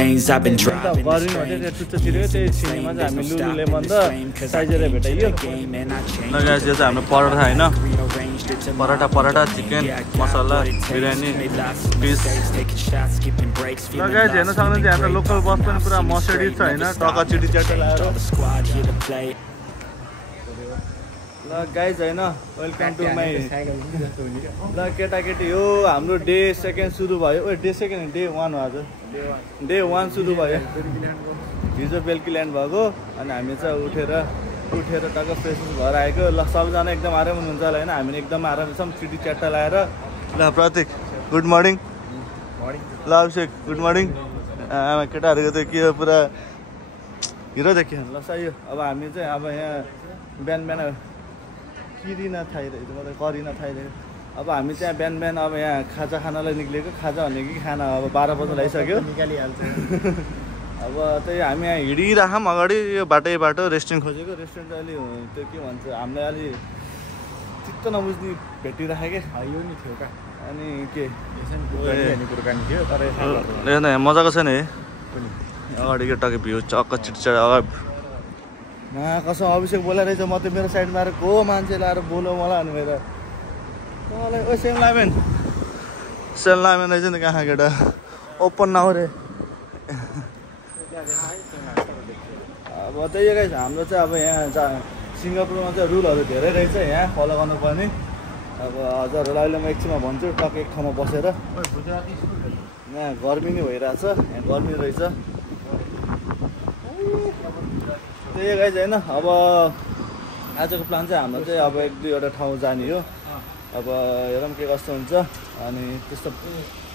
veins. I've been driving गर्मी हुँदै त्यो टुच्चो छिर्यो त्यही सिनेमा चाहिँ हामी लुलुलेमन र साइजरे भेटाइयो game and I changed. ल गाइस यो चाहिँ हाम्रो पराठा हैन पराठा चिकन मसला बिरयानी फिस ल गाइस हेर्न सक्नुहुन्छ यहाँ त लोकल बस पनि पुरा मर्सिडिज छ हैन टका चिटी च्याट लाएर ल गाइस हैन वेलकम टु माई ल केटाकेटी यो हाम्रो डे सेकेन्ड सुरु भयो ओ डे सेकेन्ड डे 1 हो आज डे 1 सुरु भयो हिजो बेलुकी ल्यान्ड भएको अनि हामी चाहिँ उठेर टक्क फ्रेस भएर आएको ल सबैजना एकदम आराम हुनुहुन्छ होला हैन हामी एकदम आराम छौँ चिटी च्याट्टा लाएर ल प्रतीक गुड मर्निङ ल अभिषेक गुड मर्निङ केटाहरूको त के हो पुरा हिरो देखियो ल सही हो अब हामी चाहिँ अब यहाँ बिहान किरिन थाइरहेको मतलब करिन थाइरहेको अब हामी चाहिँ बिहान अब यहाँ खाजा खानालाई निक्लेको खाजा भने कि खाना अब 12 बजे लगाइसक्यो निकालिहाल्छ अब त्यही हामी यहाँ हिँडिराखौँ अगाडि यो बाटो रेस्टुरेन्ट खोजेको रेस्टुरेन्ट अलि त्यो के भन्छ हामीलाई अलि चित्त नबुझ्ने भेटिराखेँ क्या यो नि थियो क्या अनि के कुराकानी थियो तर मजाको छ नि है अगाडि टक्कै भ्यू चक्क चिटचाट अगाडि कसम अभिषेक बोला रहेछ म त मेरो साइडमा आएर को मान्छे लाएर बोलो मलाई अनि मेरो मलाई ओ सेम लामेन रहेछ नि कहाँ केटा ओपन नहो रे अब त्यही गाइस हाम्रो चाहिँ अब यहाँ सिङ्गापुरमा चाहिँ रुलहरू धेरै रहेछ यहाँ फलो गर्नुपर्ने अब हजुरहरूलाई अहिले म एकछिनमा भन्छु टक्क एक ठाउँमा बसेर यहाँ गर्मी नै भइरहेछ यहाँ गर्मी रहेछ त्यही गाइस होइन अब आजको प्लान चाहिँ हाम्रो चाहिँ अब 1-2वटा ठाउँ जाने हो अब हेरौँ के कस्तो हुन्छ अनि त्यस्तो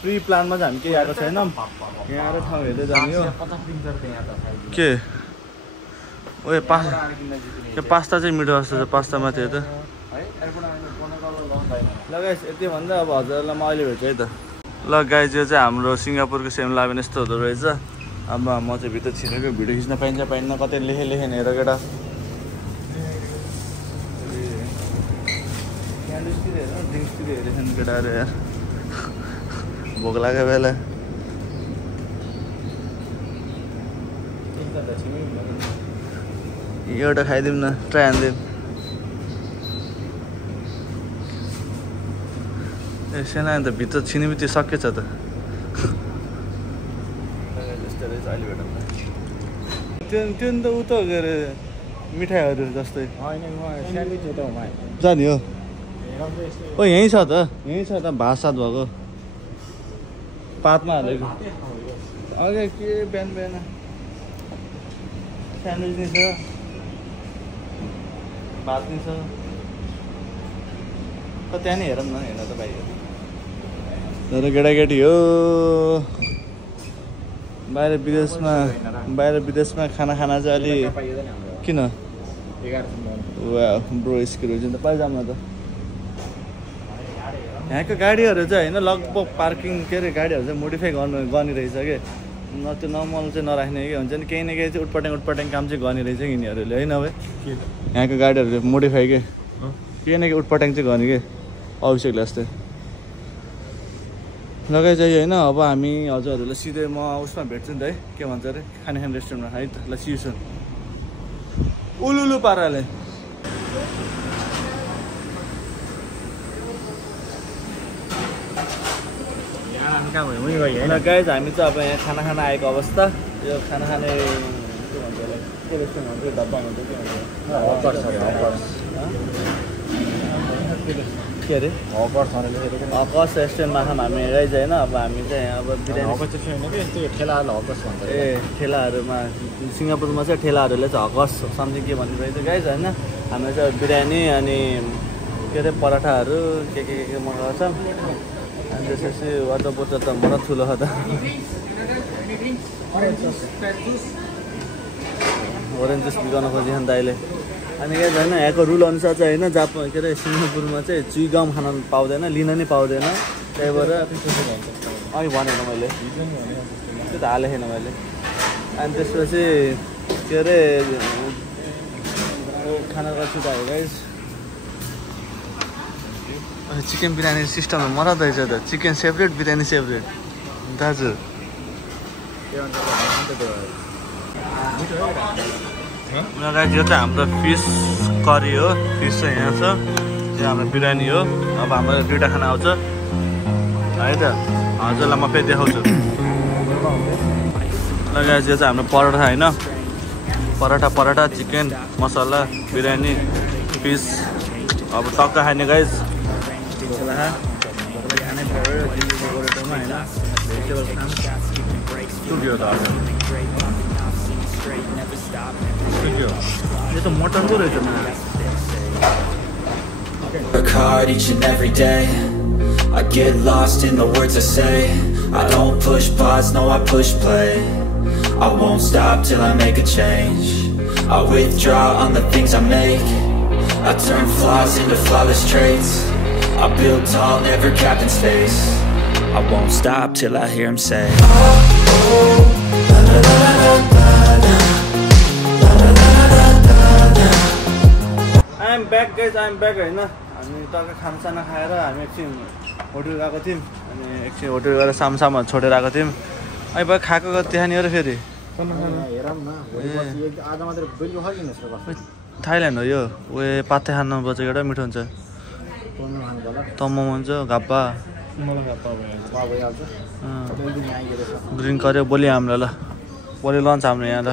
प्री प्लानमा चाहिँ हामी केही आएको छैन यहाँ आएर ठाउँ हेर्दै जाने हो के ओ यो पास्ता चाहिँ मिठो जस्तो छ पास्ता माथि त ल गाइस यति भन्दा अब हजुरहरूलाई म अहिले भेट्छु है त ल गाइस यो चाहिँ हाम्रो सिङ्गापुरको सेम लाभेन यस्तो हुँदो रहेछ अब म चाहिँ भित्र छिरेको भिडियो खिच्न पाइन्न कतै लेखेँ हेर केटा ड्रिङ्क्सतिर हेरेछन् केटाहरू यार भोक लागेको बेला एउटा खाइदिउँ न ट्राई हान्दिउँ ए सेना त भित्र छिने बित्तिकै सकेछ त त्यो नि त उ त के अरे मिठाईहरू जस्तै जाने हो ओ यहीँ छ त भात सात भएको पातमा हालेको अघि के बिहान स्यान्डविच नि छ भात नि छ त्यहाँ नि हेरौँ न हेर्न त भाइ तर केटाकेटी हो बाहिर विदेशमा खाना चाहिँ अलि किन ब्रो स्किल हुन्छ नि त पाइ जाऊँ न त यहाँको गाडीहरू चाहिँ होइन लगभग पार्किङ के अरे गाडीहरू चाहिँ मोडिफाई गर्ने रहेछ कि त्यो नर्मल चाहिँ नराख्ने के हुन्छ नि केही न केही चाहिँ उटपटाङ काम चाहिँ गर्ने रहेछ यिनीहरूले होइन अब यहाँको गाडीहरूले मोडिफाई के केही न केही उटपटाङ चाहिँ गर्ने कि अभिषेकले जस्तै लगाइ चाहिँ होइन अब हामी हजुरहरूलाई सिधै म उसमा भेट्छु नि त है के भन्छ अरे खाने रेस्टुरेन्टमा है त ल सिर्छु उलुलु पाराले गाइज हामी चाहिँ अब यहाँ खाना आएको अवस्था यो खाना खाने के भन्छ के रेस्टुरेन्ट भन्छ डब्बा भन्छ के अरे हकस रेस्टुरेन्टमा छौँ हामी गाइज होइन अब हामी चाहिँ अब बिरयानी ठेलाहरूमा सिङ्गापुरमा चाहिँ ठेलाहरूले चाहिँ हकस समथिङ के भन्ने रहेछ गाइज होइन हामी चाहिँ बिरयानी अनि के अरे पराठाहरू के मगाएको छ अनि त्यसपछि वाटर बोतल त मलाई ठुलो छ त ओरेन्ज जुस बिगाउन खोजिन्छ नि त अहिले अनि के होइन यहाँको रुल अनुसार चाहिँ होइन जापान के अरे सिङ्गापुरमा चाहिँ चुइगम खान पाउँदैन लिन नै पाउँदैन त्यही भएर अघि भनेन मैले त्यो त हालेको थिएन मैले अनि त्यसपछि के अरे खाना पछि त गाइस चिकन बिरयानी सिस्टममा मजा रहेछ त चिकन सेपरेट बिरयानी सेपरेट दाजु यो चाहिँ हाम्रो फिस करी हो फिस चाहिँ यहाँ छ यो हाम्रो बिरयानी हो अब हाम्रो 2टा खाना आउँछ है त हजुरलाई म फेरि देखाउँछु ल गाइस यो चाहिँ हाम्रो पराठा होइन पराठा चिकन मसला बिरयानी फिस अब टक्क खाने गाइस यो त मटनको रहेछ Work hard each and every day. I get lost in the words I say. I don't push pause, no I push play. I won't stop till I make a change. I withdraw on the things I make. I turn flaws into flawless traits. I build tall, never capped in space. I won't stop till I hear him say I'm back guys, I'm back हैन हामी टक्क खानासाना खाएर हामी एकछिन hotel गएको थियौँ अनि एकछिन होटल गएर सामसामा छोडेर आएको थियौँ अहिले भयो खाएको त्यहाँनिर फेरि थाइल्यान्ड हो यो उयो पाते खान बजेको एउटा मिठो हुन्छ तमम हुन्छ घाप्पा ड्रिङ्क गर्यो भोलि हाम्रो ल भोलि लन्च हाम्रो यहाँ ल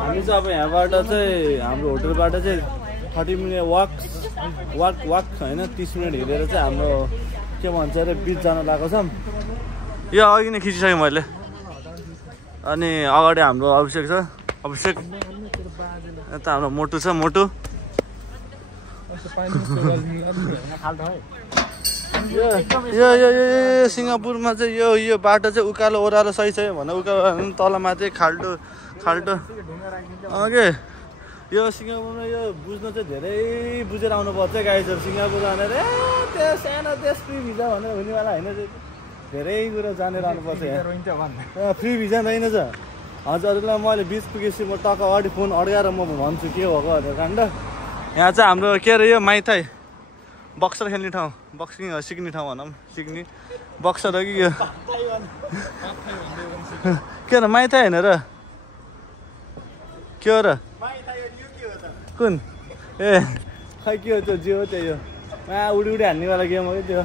हामी चाहिँ अब यहाँबाट चाहिँ हाम्रो होटलबाट चाहिँ 30 मिनट वाक होइन 30 मिनट हिँडेर चाहिँ हाम्रो के भन्छ अरे बिच जान लागेको छौँ यो अघि नै खिचिसकेँ मैले अनि अगाडि हाम्रो अभिषेक छ अभिषेक यता हाम्रो मोटु छ मोटु यो सिङ्गापुरमा चाहिँ यो बाटो चाहिँ उकालो ओह्रालो सही छ भने उकालो तलमाथि खाल्टो के यो सिङ्गापुरमा यो बुझ्न चाहिँ धेरै बुझेर आउनुपर्छ गाइजहरू सिङ्गापुर जानेर त्यो सानो देश फ्री भिजा भनेर हुनेवाला होइन धेरै कुरो जानेर आउनुपर्छ फ्री भिजा छैन छ हजुरहरूलाई मैले बिच पुगेपछि म टक्क अगाडि फोन अड्काएर म भन्छु के भएको भनेर काण्ड यहाँ चाहिँ हाम्रो के अरे यो माइथाई बक्सर खेल्ने ठाउँ बक्सिङ सिक्ने ठाउँ भनौँ सिक्ने बक्सर हो कि यो के हो माइथाई होइन र के हो र कुन ए खै के हो त्यो जे हो त्यो यो उडी हान्नेवाला गेम हो कि त्यो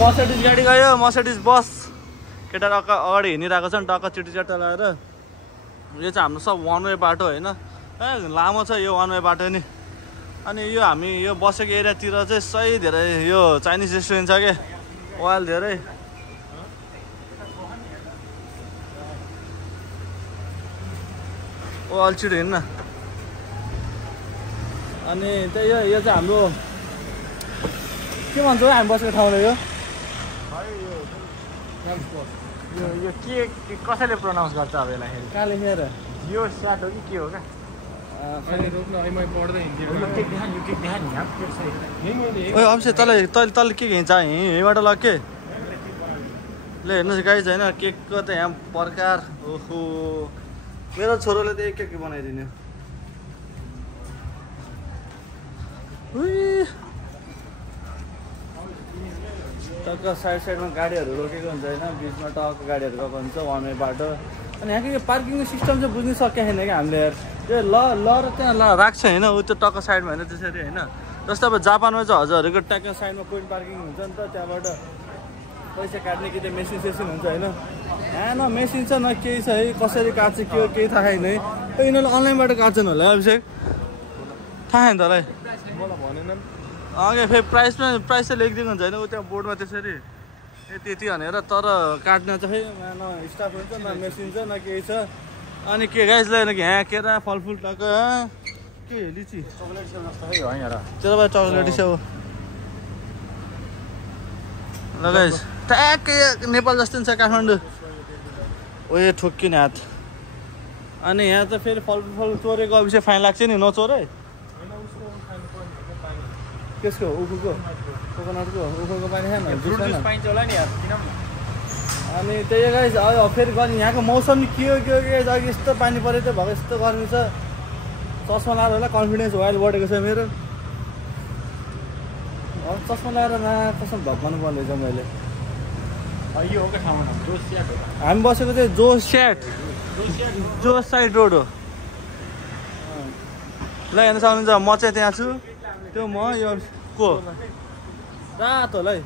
मर्सिडिज गाडी गयो मर्सिडिज बस केटा टक्क अगाडि हिँडिरहेको छ नि टक्क चिट्टा लगाएर यो चाहिँ हाम्रो सब वान वे बाटो होइन लामो छ यो वान वे बाटो नि अनि यो हामी यो बसेको एरियातिर चाहिँ सही धेरै यो चाइनिज रेस्टुरेन्ट छ क्या वाल धेरै ओ अल्छिटो हिँड्न अनि त्यही यो चाहिँ हाम्रो के भन्छ हामी बसेको ठाउँले यो के कसैले प्रोनाउन्स गर्छ अब यसलाई कहाँ लेखेर यो स्याट हो कि के हो क्या अभिषेक तल के हिँड्छ यहीँबाट लग के ल हेर्नुहोस् गाइज होइन केकको त यहाँ प्रकार ओहो मेरो छोरोले त एक केक बनाइदिने टक्क साइडमा गाडीहरू रोकेको हुन्छ होइन बिचमा टक्क गाडीहरू गएको हुन्छ वान वे बाटो अनि यहाँको यो पार्किङको सिस्टम चाहिँ बुझ्नु सकेको छैन क्या हामीले त्यो ल र त्यहाँ राख्छ होइन ऊ त्यो टक्क साइडमा होइन त्यसरी होइन जस्तो अब जापानमा चाहिँ हजुरहरूको ट्याक्क साइडमा कोइन पार्किङ हुन्छ नि त त्यहाँबाट पैसा काट्ने कि त्यो मेसिन हुन्छ होइन यहाँ न मेसिन छ न केही छ है कसरी काट्छ के हो केही थाहा छैन है यिनीहरूले अनलाइनबाट काट्छन् होला अभिषेक थाहा छैन तँलाई फेरि प्राइस चाहिँ लेखिदिएको हुन्छ होइन ऊ त्यहाँ बोर्डमा त्यसरी त्यति भनेर तर काट्न चाहिँ न स्टाफ हुन्छ न मेसिन छ न केही छ अनि के गाइस ल्याएन कि यहाँ केरा फलफुल टक्क के लिची तेरो भाइ चक्लेट स्याउ ल गाइस ट्याक्कै नेपाल जस्तो नि छ काठमाडौँ ओ यो ठोक्किने हात अनि यहाँ त फेरि फलफुल चोरेको अभिषेक फाइन लाग्छ नि नचोर है त्यसको उखुको कोकोनटको उखुको पानी खान पाइन्छ होला नि अनि त्यही गाइस अब फेरि गर्मी यहाँको मौसम के हो अघि यस्तो पानी पऱ्यो त्यो भएको यस्तो गर्मी छ चस्मा लगाएर होला कन्फिडेन्स वाइल बढेको छ मेरो अब चस्मा लगाएर कसम भक्काउनु पर्ने रहेछ मैले यो हो क्या ठाउँमा हामी बसेको चाहिँ जोस साइड रोड हो ल हेर्न सक्नुहुन्छ म चाहिँ त्यहाँ छु त्यो म यो को रातो होला है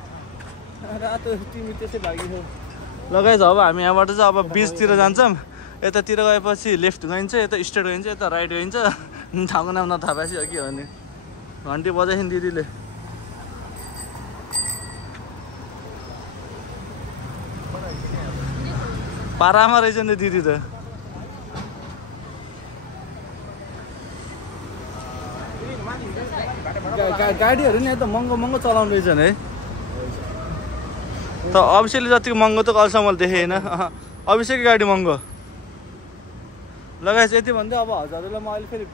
रातो तिमी त्यसै लागियो लगाइज अब हामी यहाँबाट चाहिँ अब बिचतिर जान्छौँ यतातिर गएपछि लेफ्ट गइन्छ यता स्ट्रेट गइन्छ यता राइट गइन्छ ठाउँको नाम नथाहा पाएपछि के हो भने घन्टी बजाइन् दिदीले पारामा रहेछ नि दिदी त गाडीहरू नि यता महँगो चलाउनु रहेछ है त अभिषेकले जतिको महँगो त कहिलेसम्म मैले देखेँ होइन अभिषेकको गाडी महँगो लगाएछ यति भन्दै अब हजुरलाई म अहिले फेरि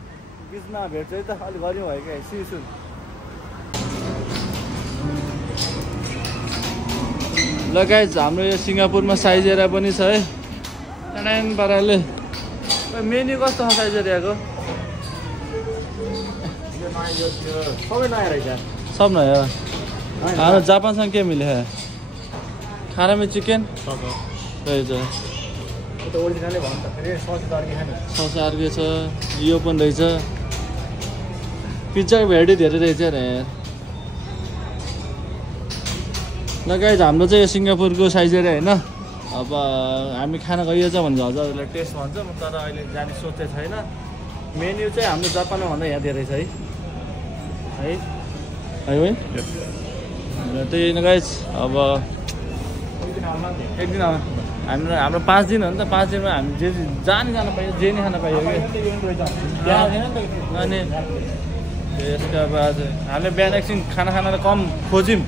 बिचमा भेट्छु है त अलिक गऱ्यौँ भयो क्या सिसु लगाएछ हाम्रो यो सिङ्गापुरमा साइज एरिया पनि छ है टाढान पाराले मेन्यु कस्तो छ साइज एरियाको सबै नयाँ रहेछ सब नयाँ हाम्रो जापानसँग के मिले खाना में चिकन रहेछ ओरिजिनलै भन्नु त फेरि सस अर्कै छ सस अर्कै छ यो पनि रहेछ पिज्जाको भेराइटी धेरै रहेछ यार ल गाइज हाम्रो चाहिँ यो सिङ्गापुरको साइज एरिया होइन अब हामी खाना गइएछ भने हजुरहरूलाई टेस्ट भन्छ तर अहिले जाने सोचेको छैन मेन्यु चाहिँ हाम्रो जापानमा भन्दा यहाँ धेरै छ है त्यही नै गाइज अब एक दिन हाम्रो 5 दिन हो नि त 5 दिनमा हामी जे जान पाइयो जे नै खान पाइयो कि अनि त्यसका बाद हामीले बिहान एकछिन खाना खानालाई कम खोज्यौँ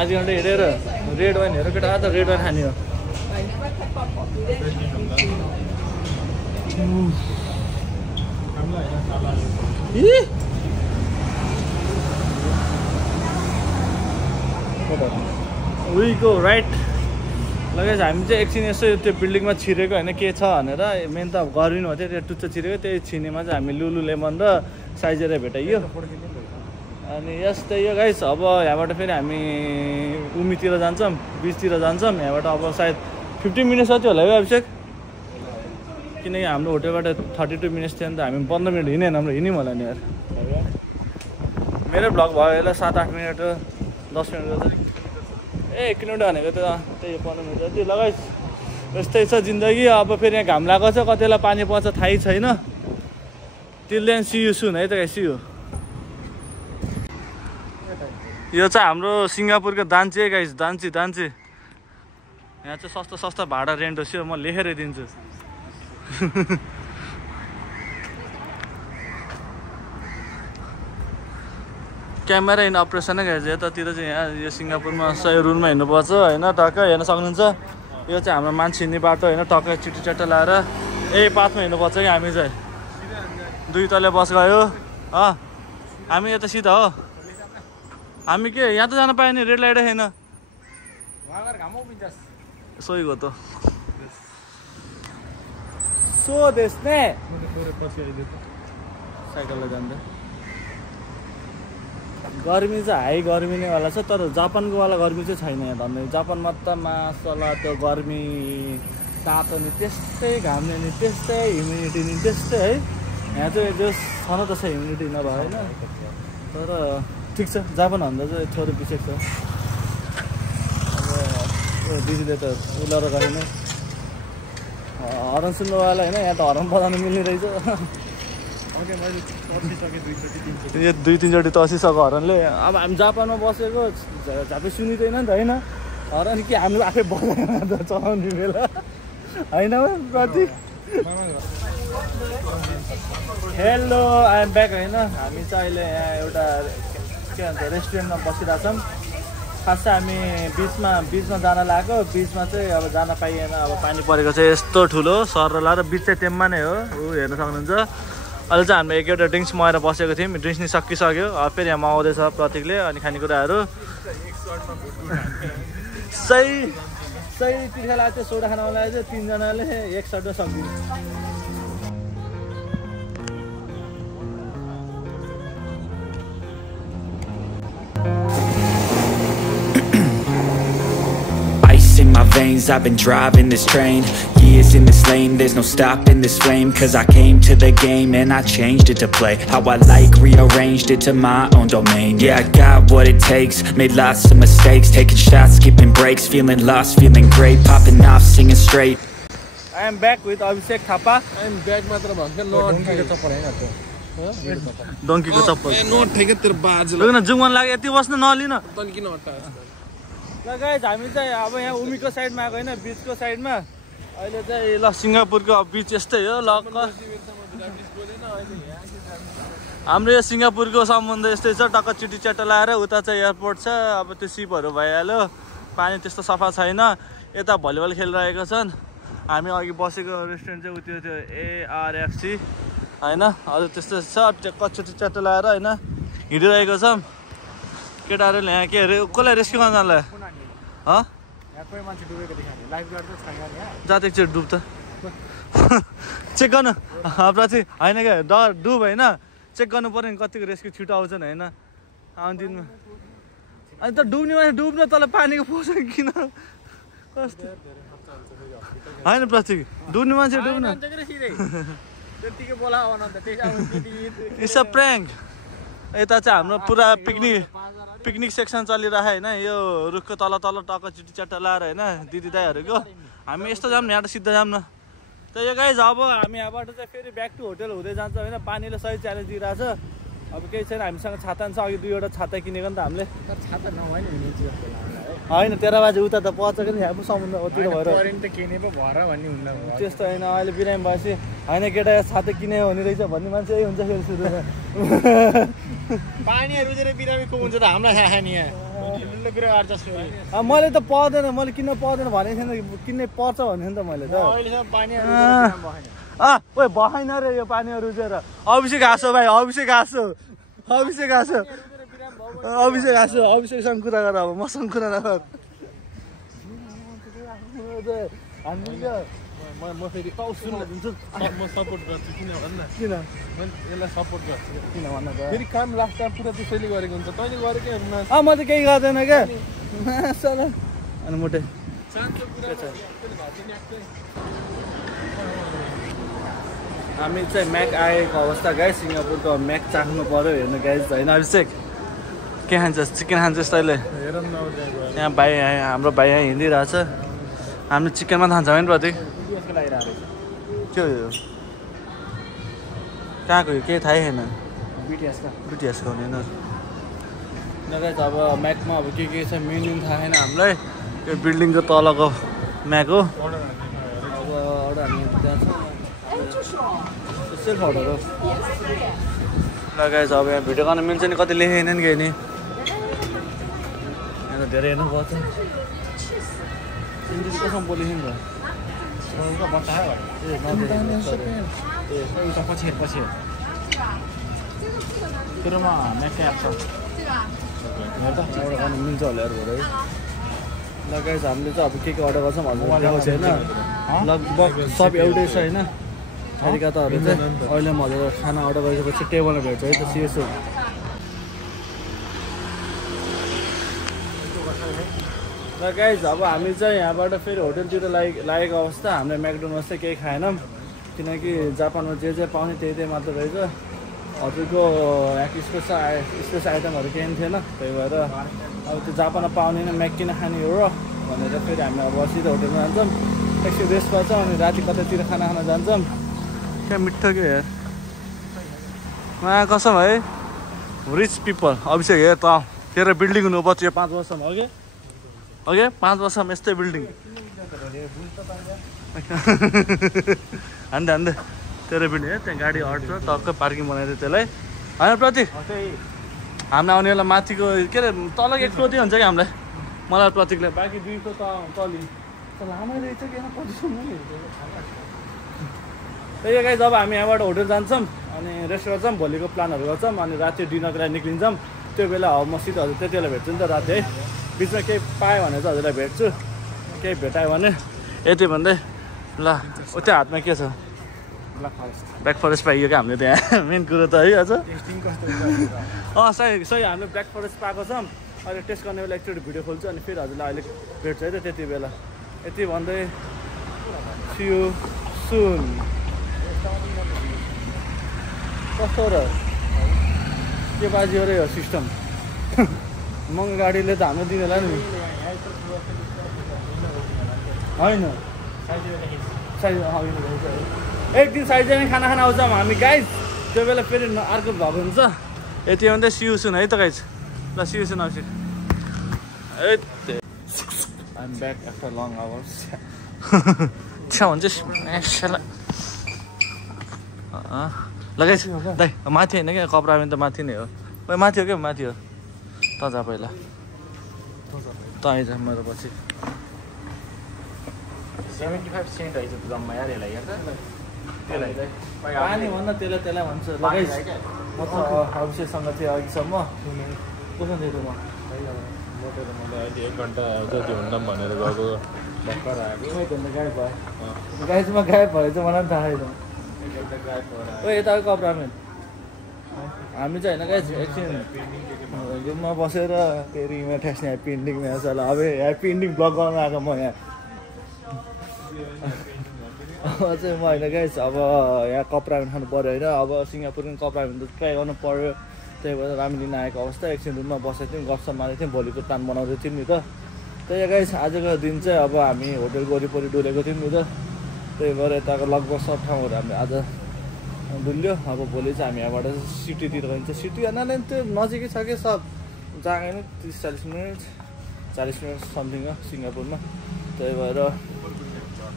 आधी घन्टा हेरेर रेड वाइन हेरेर केटा त रेड वाइन खाने हो उहीको राइट लगाएछ हामी चाहिँ एकछिन यसो त्यो बिल्डिङमा छिरेको होइन के छ भनेर मेन त गरिनु हो त्यो टुच्चो छिरेको त्यही छिनेमा चाहिँ हामी लुलु लेमन र साइज एरिया भेटाइयो अनि यस्तै यो गाइस अब यहाँबाट फेरि हामी उमीतिर जान्छौँ बिचतिर जान्छौँ यहाँबाट अब सायद 15 मिनट जति होला है अभिषेक किनकि हाम्रो होटेलबाट 32 मिनट थियो नि त हामी 15 मिनट हिँडेन हाम्रो हिँड्यौँ होला नि यार मेरो भ्लग भयो यसलाई 7-8 मिनट 10 मिनट 1 किलोमिटर भनेको त त्यही 15 मिनट जति लगाइस यस्तै छ जिन्दगी अब फेरि यहाँ घाम लागेको छ कतिलाई पानी पर्छ थाहै छैन टिल देन सी यु सुन है त गाइस सी यु यो चाहिँ हाम्रो सिङ्गापुरको दान्चे गाइस दान्चे यहाँ चाहिँ सस्ता भाडा रेन्ट होस् म लेखेर दिन्छु क्यामेरा इन अपरेसन नै गाइस यतातिर चाहिँ यहाँ यो सिङ्गापुरमा सय रुलमा हिँड्नुपर्छ होइन टक्क हेर्न सक्नुहुन्छ यो चाहिँ हाम्रो मान्छे हिँड्ने बाटो होइन टक्क चिट्टी चट्टा लाएर पाथमा हिँड्नुपर्छ कि हामी चाहिँ 2 तले बस गयो हामी यता सिधा हो हामी के यहाँ त जान पायो नि रेड लाइटै छैन सोही गयो त सो देख्ने साइकलले जाँदा गर्मी चाहिँ हाई गर्मी नै वाला छ तर जापानको वाला गर्मी चाहिँ छैन यहाँ धन्दै जापानमा त मासला त्यो गर्मी तातो नि त्यस्तै घाम्ने नि त्यस्तै ह्युमिडिटी नि त्यस्तै है यहाँ चाहिँ जो छन त छ ह्युमिडिटी नभए होइन तर ठिक छ जापानभन्दा चाहिँ थोरै विशेष छ अब दिदीले त उलाएर गएन हरन सुन्नुवाला होइन यहाँ त हरन बजाउनु मिल्ने रहेछ यो 2-3 चोटि तसिसक्यो हरनले अब हामी जापानमा बसेको झापै सुनिँदैन नि त होइन हरन कि हामीले आफै बजाएर चलाउने बेला होइन कति हेलो आइएम ब्याक होइन हामी चाहिँ अहिले यहाँ एउटा के भन्छ रेस्टुरेन्टमा बसिरहेछौँ खास चाहिँ हामी बिचमा जान लाग्यो बिचमा चाहिँ अब जान पाइएन अब पानी परेको चाहिँ यस्तो ठुलो सर लाएर बिच चाहिँ टेममा नै हो हेर्न सक्नुहुन्छ अहिले चाहिँ हामीले एउटा ड्रिङ्क्स मगाएर बसेको थियौँ ड्रिङ्क्स नि सकिसक्यो अब फेरि यहाँ मगाउँदैछ प्रतीकले अनि खानेकुराहरू सही जस्तै तिर्खा लाग्यो त्यो सोडा खान लागेको थियो 3 जनाले एकसाथमा सक्दिनु in my veins, I've been driving this train. Years in this lane, there's no stopping this flame. Cause I came to the game and I changed it to play how I like, rearranged it to my own domain. Yeah, I got what it takes, made lots of mistakes, taking shots, skipping breaks, feeling lost, feeling great, popping off, singing straight. I am back with Abhishek Thapa. I am back matra bhanka donkey ko chappal हैन त्यो donkey को चप्पल ए note ठेके तेरो बाज ल जुङ मन लाग्यो यति बस्न नलिन तनी किन हट्टा ल गाइस हामी चाहिँ अब यहाँ उमीको साइडमा आएको हैन बीचको साइडमा अहिले चाहिँ ल सिंगापुरको बीच यस्तै हो ल हाम्रो यो सिंगापुरको सम्बन्ध यस्तै छ टक्क चिटी च्याट लाएर उता चाहिँ एयरपोर्ट छ अब त्यो सिपहरु भइहाल्यो पानी त्यस्तो सफा छैन यता भलिबल खेलिरहेका छन् हामी अघि बसेको रेस्टुरेन्ट चाहिँ उयो त्यो ARFC हैन अझ त्यस्तो छ टक्क चिटी च्याट लाएर हैन हिँडिरहेको छौं केटाहरुले यहाँ के अरे कसलाई रेस्क्यु गर्न जानला ह यहाँ कोही मान्छे डुबेको देखाने लाइफ गार्ड त छैन यहाँ जात एकचोटि डुब् त चेक गर्नु प्रति हैन के डुब हैन चेक गर्नु पर्यो नि कतिको रेस्क्यु छिटो आउँछन् हैन आउने दिनमा अनि त डुब्ने मान्छे डुब्न तल पानीको पोछ किन कस्तो हैन प्रति डुब्ने मान्छे डुब्न त्यतिकै बोलाउ न त त्यसै इट्स अ प्र्याङ्क यता चाहिँ हाम्रो पुरा पिकनिक सेक्सन चलिरहेको हैन यो रुखको तल तल टक्क चिटी च्याट लाएर हैन दिदी दाइहरुको हामी यस्तो जाम न यहाँ सिधा जाम न त यो गाइज अब हामी यहाँबाट चाहिँ फेरि ब्याक टु होटल हुँदै जान्छ हैन पानीले सही च्यालेन्ज दिइरहेछ अब केही छैन हामीसँग छाता छ अघि 2 वटा छाता किनेको नि त हामीले तर छाता नभएन हुने चाहिँ हैन 13 बजे उता त पर्छ कि यहाँ समुद्र ओतिर भएर करेन्ट त किने पो भएर भन्ने हुन्न त्यस्तो हैन अहिले बिरामी भएपछि हैन केटा छाता किने हुने रहेछ भन्ने मान्छे यही हुन्छ फेरि सुरुमा पानीहरु जरे बिरामी को हुन्छ त हामीलाई थाहा छैन यहाँ लुल्लो कुरा गर्छ सुरु मैले त पर्दैन मैले किन्न पर्दैन भनेको थिएन किन्नै पर्छ भन्ने नि त मैले त अहिलेसम्म पानीहरु बिरामी भएन ओए भएन रे यो पानीहरु जेर अभिषेक हाँसो भाइ अभिषेक हाँसो अभिषेकसँग कुरा गर अब मसँग कुरा नगर म फेरि सुन्न दिन्छु म सपोर्ट गर्छु किन भन्न किन यसलाई सपोर्ट गर्छु किन भन्न त फेरि काम लास्ट टाइम पुरा त्यसैले गरेको हुन्छ तैँले गरेकै हुन्न म त केही गर्दैन क्या अनि मोटे हामी चाहिँ म्याक आएको अवस्था गाइस सिङ्गापुरको म्याक चाख्नु पर्यो हेर्नु गाइस होइन अभिषेक के खान्छस् चिकन खान्छस् तैँले यहाँ भाइ हाम्रो भाइ यहाँ हिँडिरहेछ हामीले चिकनमा खान्छौँ होइन प्रतीक के हो यो कहाँको यो केही थाहै छैन बिटिएसको हुने होइन अब म्याकमा अब के छ मेन्यु थाहा छैन हामीलाई यो बिल्डिङको तलको म्याक हो अब अर्डर हामी त्यहाँ छ सेल्फ अर्डर हो लगाएछ अब यहाँ भिडियो गर्न मिल्छ नि कति लेखेन नि केही नि यहाँ त धेरै हेर्नु पर्छ कसम बोलेको नि त पछि तेरोमा म्याकै आएको अर्डर गर्नु मिल्छ होला है लगाएछ हामीले चाहिँ अब के अर्डर गर्छौँ हजुर छैन लगभग सब एउटै छ होइन कलिकताहरू चाहिँ अहिले म हजुर खाना अर्डर गरिसकेपछि टेबलमा भेट्छु है त सिएसओ र गाइज अब हामी चाहिँ यहाँबाट फेरि होटलतिर लागेको अवस्था हामीले म्याकडोनल्ड्स चाहिँ केही खाएनौँ किनकि जापानमा जे जे पाउने त्यही मात्र रहेछ हजुरको स्पेसल आइटमहरू केही पनि थिएन त्यही भएर अब त्यो जापानमा पाउने म्याक किन खाने हो र भनेर फेरि हामी अब सिधै होटलमा जान्छौँ एकछिन रेस्ट गर्छौँ अनि राति कतैतिर खाना खान जान्छौँ क्या मिठो के हेर कसम है रिच पिपल अभिषेक हेर त तेरो बिल्डिङ हुनुपर्छ यो 5 वर्षमा ओके 5 वर्षमा यस्तै बिल्डिङ हान्दा तेरो बिल्डिङ त्यहाँ गाडी हट्छ टक्कै पार्किङ बनाइदियो त्यसलाई होइन प्रति हामीलाई आउने बेला माथिको के अरे तल एक फ्लोर हुन्छ कि हामीलाई मलाई प्रतीकले बाँकी 2 फ्लोर तली लामै रहेछ कि त्यही गाइस अब हामी यहाँबाट होटल जान्छौँ अनि रेस्ट गर्छौँ भोलिको प्लानहरू गर्छौँ अनि राति डिनरको लागि निक्लिन्छौँ त्यो बेला अब म सिधै हजुर त्यति बेला भेट्छु नि त राति है बिचमा केही पाएँ भने चाहिँ हजुरलाई भेट्छु केही भेटायो भने यति भन्दै ल त्यो हातमा के छ ब्ल्याक फरेस्ट पाइयो क्या हामीले त्यहाँ मेन कुरो त है अझ सही हामीले ब्ल्याक फरेस्ट पाएको छौँ अहिले टेस्ट गर्ने बेला एकचोटि भिडियो खोल्छु अनि फेरि हजुरलाई अहिले भेट्छ है त त्यति बेला यति भन्दै सी यू सुन कस्तो र के बाजी हो र यो सिस्टम महँगो गाडीले त हाम्रो दिनेला नि होइन एक दिन साइड जाने खाना खाना आउँछौँ हामी गाइज त्यो बेला फेरि अर्को भएको हुन्छ यति भन्दा सियु सुन है त गाइज ल सियु सुन आउँछ I'm back after long hours छ्या हुन्छ लगाइछु दाइ माथि होइन क्या कपडा पनि त माथि नै हो माथि हो क्या माथि हो त जा पहिला त आइज मेरो पछि 75 सेन्ट आइज जम्मा यार यसलाई हेर्दा पानी भन्न त्यसलाई भन्छ लगाइस् म त अभिषेकसँग थिएँ अघिसम्म कसो दिएको म मैले अहिले 1 घन्टा जति हुन्न भनेर गएको भर्खर आएको 1 घन्टा गायब भयो गाइजमा गायब भयो चाहिँ मलाई पनि थाहा छैन 1 घन्टा गायब भयो ओ यताको कपडामेन हामी चाहिँ होइन गाइज एकछिन रुममा बसेर तेरिमा ठ्यास्ने ह्याप्पी इन्डिङमा चल अब ह्याप्पी इन्डिङ ब्लग गर्न आएको म यहाँ अब चाहिँ म होइन गाइज अब यहाँ कपडामेन खानु पऱ्यो होइन अब सिङ्गापुरको कपडामेन त ट्राई गर्नु पऱ्यो त्यही भएर रामी लिन आएको अवस्था एकछिन रुममा बसेको थियौँ गफ मारेको थियौँ भोलिको प्लान बनाउँदै थियौँ नि त त्यही गाइज आजको दिन चाहिँ अब हामी होटलको वरिपरि डुलेको थियौँ नि त त्यही भएर यताको लगभग सब ठाउँहरू हामी आज डुल्यो अब भोलि चाहिँ हामी यहाँबाट सिटीतिर गइन्छ सिटी होइन त्यो नजिकै छ कि सब जहाँ गएन 30-40 मिनट 40 मिनट समथिङ हो सिङ्गापुरमा त्यही भएर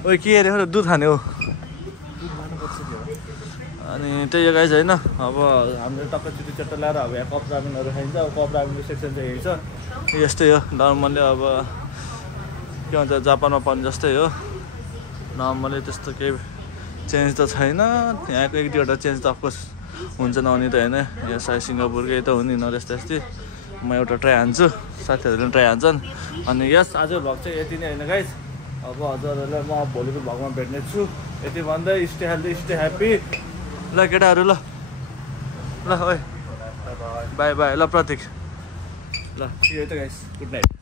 ओ के अरे दुध खाने हो अनि त्यही गाइज होइन अब हामीले टक्क चुटी चट्टा ल्याएर अब यहाँ कप रामिनहरू खाइन्छ अब कप रामिनको सेक्सन चाहिँ यही छ यस्तै हो नर्मल्ली अब के भन्छ जापानमा पाउने जस्तै हो नर्मल्ली त्यस्तो केही चेन्ज त छैन यहाँको 1-2वटा चेन्ज त अफकोर्स हुन्छ नहुने त होइन यहाँ सायद सिङ्गापुरकै त हुने न त्यस्तै यस्तै म एउटा ट्राई हान्छु साथीहरूले पनि ट्राई हान्छन् अनि यस आजको भ्लग चाहिँ यति नै होइन गाइज अब हजुरहरूलाई म भोलिको भ्लगमा भेट्ने छु यति भन्दै स्टे हेल्दी स्टे ह्याप्पी ल केटाहरू ल ओइ बाई बाई ल प्रतीक ल यही त गाइस गुड नाइट